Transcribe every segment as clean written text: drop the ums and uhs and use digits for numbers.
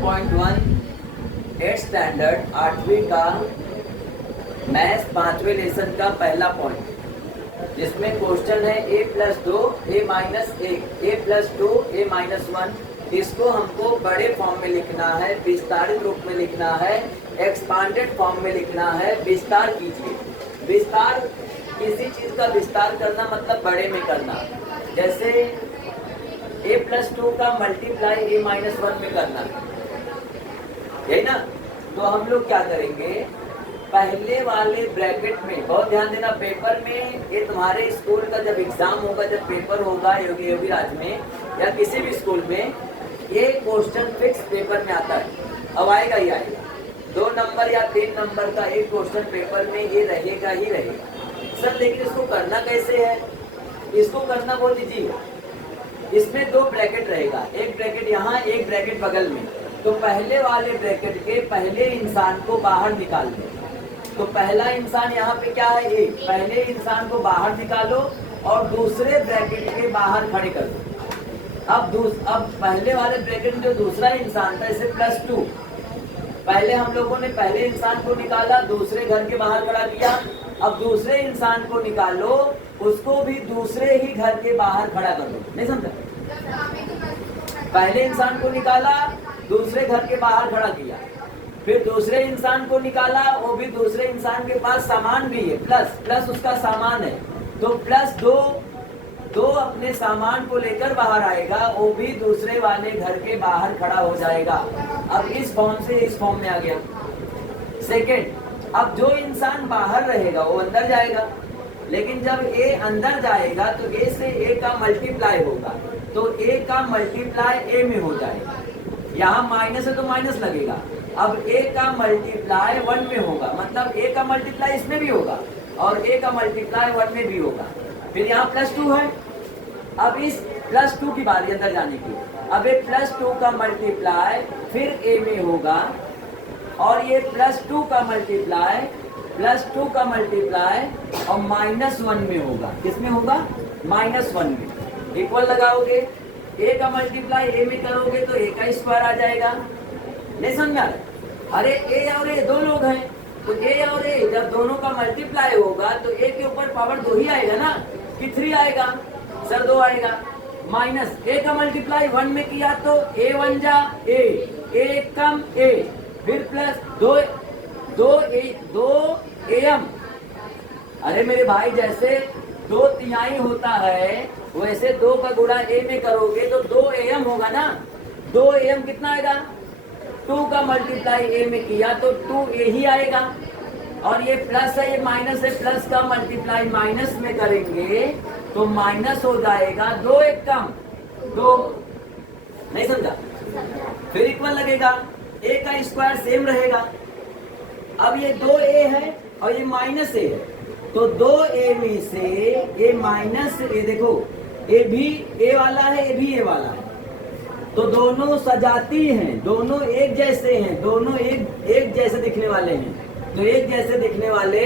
5.1 8th standard 8वीं का maths 5वें लेसन का पहला पॉइंट, जिसमें क्वेश्चन है a + 2 a - 1 a + 2 a - 1। इसको हमको बड़े फॉर्म में लिखना है, विस्तारित रूप में लिखना है, एक्सपांडेड फॉर्म में लिखना है। विस्तार कीजिए। विस्तार, किसी चीज का विस्तार करना मतलब बड़े में करना। जैसे a + 2 का मल्टीप्लाई a - 1 में करना, यही ना। तो हम लोग क्या करेंगे, पहले वाले ब्रैकेट में, बहुत ध्यान देना, पेपर में, ये तुम्हारे स्कूल का जब एग्जाम होगा, जब पेपर होगा योगी राज में या किसी भी स्कूल में, ये क्वेश्चन फिक्स पेपर में आता है। अब आएगा ही आएगा, 2 नंबर या 3 नंबर का एक क्वेश्चन पेपर में ये रहेगा ही रहेगा। सर लेकिन इसको करना कैसे है? इसको करना बोल दीजिए, इसमें 2 ब्रैकेट रहेगा, एक ब्रैकेट यहाँ, एक ब्रैकेट बगल में। तो पहले वाले ब्रैकेट के पहले इंसान को बाहर निकाल दो। तो पहला इंसान यहाँ पे क्या है, ए। पहले इंसान को बाहर निकालो और दूसरे ब्रैकेट के बाहर खड़े कर दो। अब पहले वाले ब्रैकेट में जो दूसरा इंसान था, इसे +2, पहले हम लोगों ने पहले इंसान को निकाला, दूसरे घर के बाहर खड़ा किया। अब दूसरे इंसान को निकालो, उसको भी दूसरे ही घर के बाहर खड़ा कर दो। नहीं समझा? पहले इंसान को निकाला, दूसरे घर के बाहर खड़ा किया, फिर दूसरे इंसान को निकाला, वो भी दूसरे इंसान के पास सामान भी है, प्लस उसका सामान है, तो +2 अपने सामान को लेकर बाहर आएगा, वो भी दूसरे वाले घर के बाहर खड़ा हो जाएगा। अब इस फॉर्म से इस फॉर्म में आ गया। सेकेंड, अब जो इंसान बाहर रहेगा वो अंदर जाएगा, लेकिन जब ए अंदर जाएगा तो ए से ए का मल्टीप्लाई होगा, तो ए का मल्टीप्लाई ए में हो जाएगा। यहाँ माइनस है तो माइनस लगेगा। अब a का मल्टीप्लाई 1 में होगा, मतलब a का मल्टीप्लाई इसमें भी होगा और a का मल्टीप्लाई 1 में भी होगा। फिर यहाँ +2 है। अब इस +2 की बारी अंदर जाने की। अब ये +2 का मल्टीप्लाई फिर a में होगा और ये +2 का मल्टीप्लाई और -1 में होगा। किसमें होगा? -1 में। इक्वल लगाओगे, a का मल्टीप्लाई a में करोगे तो a का स्क्वायर आ जाएगा। नहीं समझा? अरे a और a 2 लोग हैं, तो a और a जब दोनों का मल्टीप्लाई होगा तो a के ऊपर पावर 2 ही आएगा ना, कि 3 आएगा? सर 2 आएगा। माइनस a का मल्टीप्लाई 1 में किया तो a 1 जा a, a कम a, फिर प्लस 2 am। अरे मेरे भाई, जैसे 2 तिहाई होता है वैसे 2 का गुणा a में करोगे तो 2 am होगा ना। 2 am कितना आएगा? 2 का मल्टीप्लाई a में किया तो 2a ही आएगा। और ये प्लस है, ये माइनस है, प्लस का मल्टीप्लाई माइनस में करेंगे तो माइनस हो जाएगा, 2 एक कम 2। नहीं समझा? फिर इक्वल लगेगा, a का स्क्वायर सेम रहेगा। अब ये 2a है और ये -a है, तो 2a में से a -a, देखो a भी a वाला है, a भी a वाला है, तो दोनों सजाती हैं, दोनों एक जैसे हैं, दोनों एक जैसे दिखने वाले हैं। तो एक जैसे दिखने वाले,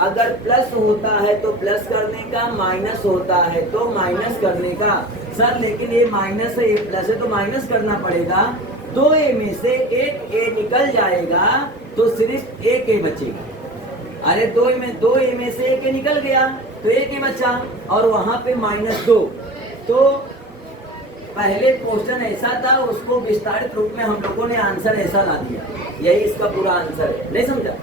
अगर प्लस होता है तो प्लस करने का, माइनस होता है तो माइनस करने का। सर लेकिन ये माइनस है, ये प्लस है, तो माइनस करना पड़ेगा। 2a में से एक a निकल जाएगा तो सिर्फ एक a बचेगा। अरे 2a में से एक a निकल गया तो एक a बचा, और वहां पे -2। तो पहले क्वेश्चन ऐसा था, उसको विस्तारित रूप में हम लोगों ने आंसर ऐसा ला दिया। यही इसका पूरा आंसर है। नहीं समझा?